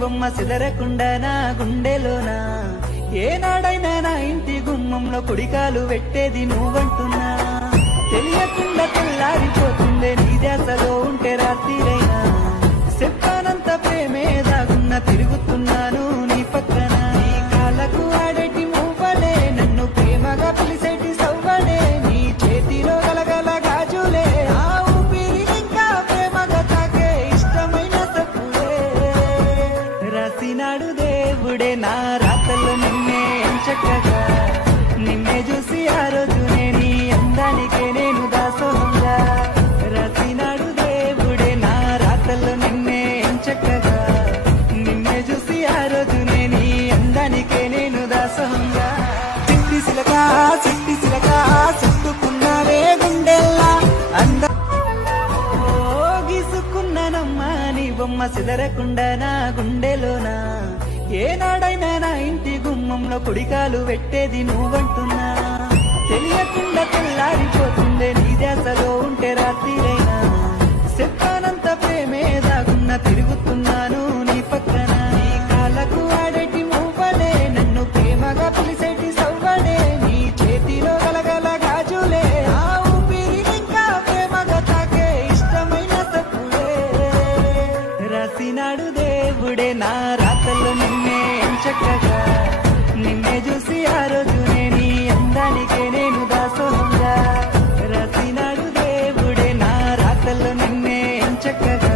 బొమ్మ సిదరకుండా నా గుండెలోనా ఏనాడైనా నా ఇంటి గుమ్మంలో కుడికాలు పెట్టేది నువ్వంటున్నా తెలియకుండా తెల్లారిపోతుండే నీ ధ్యాసలో ఉంటే రాత్రిరైనా చెప్పానంత ప్రేమే దాగున్న తిరుగుతున్నాను నీ పక్కన నీ కాళ్ళకు ఆడేటి మువ్వలే నన్ను ప్రేమగా పిలిసేటి సవ్వడే నీ చేతిలో గలగల గాజులే ఆ ఊపిరి ఇంకా ప్రేమగా తాకే ఇష్టమైన తప్పుడే రాసినాడు దేవుడే నా రాతల్లో నిన్నే చక్కగా నిన్నే చూసి ఆ రోజునే నీ అందానికే నేను దాసోహంగా రాసినాడు దేవుడే నా రాతల్లో నిన్నే చక్కగా నిన్నే చూసి ఆ రోజునే నీ అందానికే నేను దాసోహంగా చిట్టి సిలక చుట్టుకున్నావే గుండెల్లా గీసుకున్నానమ్మా నీ బొమ్మ సిదరకుండా నా గుండెలోనా ఏనాడైనా నా ఇంటి గుమ్మంలో కుడికాలు పెట్టేది నువ్వంటున్నా తెలియకుండా తెల్లారిపోతుండే నీ ధ్యాసలో ఉంటే రాత్రిరైనా చెప్పానంత ప్రేమే దాగున్న తిరుగుతున్నాను నీ పక్కన నీ కాళ్ళకు ఆడేటి మువ్వలే నన్ను ప్రేమగా పిలిసేటి సవ్వడే నీ చేతిలో గలగల గాజులే ఆ ఊపిరి ఇంకా ప్రేమగా తాకే ఇష్టమైన తప్పుడే రాసినాడు దేవుడే నా రాతల్లో నిన్నే చక్కగా నిన్నే చూసి ఆ రోజునే నీ అందానికే నేను దాసోహంగా రాసినాడు దేవుడే నా రాతల్లో నిన్నే చక్కగా